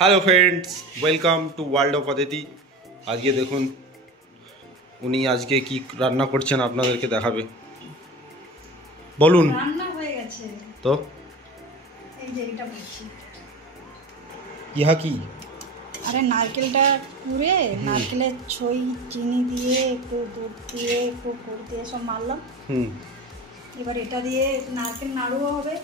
Hello friends, welcome to world of Aditi. আজকে দেখুন উনি আজকে কি রান্না করছেন আপনাদেরকে দেখাবে। বলুন। রান্না হয়ে গেছে তো এই যে এটা বলছি। ইহা কি? আরে নারকেলটা কুড়ে নারকেলের ছই চিনি দিয়ে একটু দুধ দিয়ে একটু গুড় দিয়ে সব মারলাম। এবার এটা দিয়ে নারকেল নাড়ুও হবে,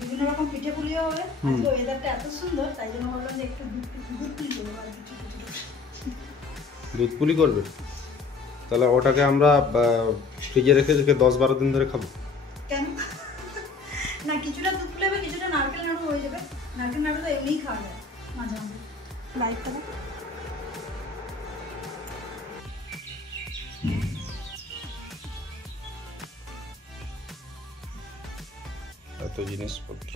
বিভিন্ন রকম পিঠে পুলিও হবে। আজকে ওয়েদারটা এত সুন্দর, তাই জন্য বললাম যে একটু দুধ পুলি করবো। দুধ পুলি করবে? তাহলে ওটাকে আমরা ফ্রিজে রেখে 10-12 দিন ধরে খাবো। কেন না, কিছুটা দুধ পুলি হবে, কিছুটা নারকেল নাড়ু হয়ে যাবে। নারকেল নাড়ু তো এমনিই খাওয়া যায় মাঝে মাঝে। লাইটটা এত জিনিসপত্র।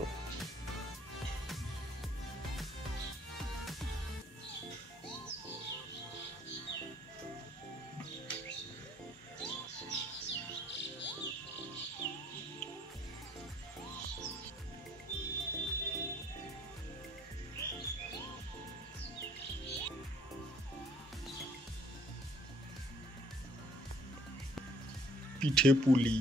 পিঠে পুলি।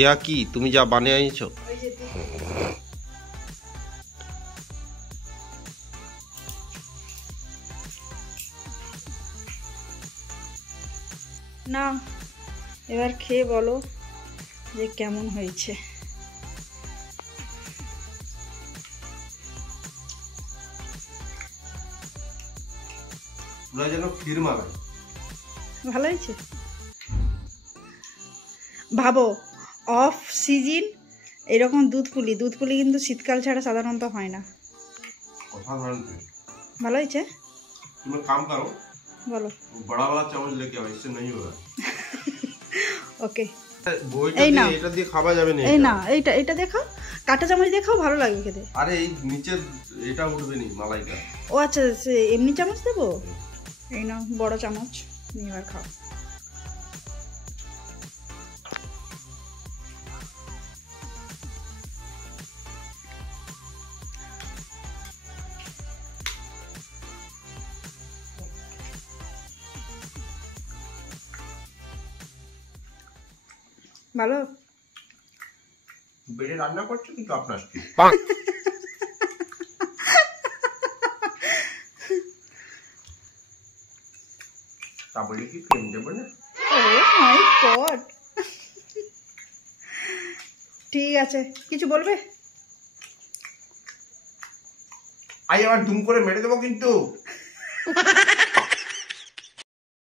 ইয়া কি তুমি যা বানিয়ে আনিছো? না, এবার খেয়ে বলো যে কেমন হয়েছে। পুরো যেন ক্ষীর মালাই। ভালো হয়েছে? ভাবো, অফ সিজন এরকম দুধ পুলি কিন্তু শীতকাল ছাড়া সাধারণত হয় না। ভালো হয়েছে? तुम एक काम करो, বলো। बड़ा वाला चावल लेके आओ, इससे नहीं होगा। ওকে, এই না, এটা দিয়ে খাওয়া যাবে না। এই না, এটা দেখাও, কাঁটা চামচ দেখাও, ভালো লাগবে খেতে। আরে এই নিচে এটা উঠবে না মালাইটা। ও আচ্ছা, এমনি চামচ দেবো। এই নাও বড় চামচ, নিয়ে এবার খাও। ভালো? বেড়ে রান্না করছো কিন্তু আপনার তা বলে কি ফ্রেম দেবো না? ও মাই গড, ঠিক আছে, কিছু বলবে? আই আবার দুম করে মেরে দেবো কিন্তু।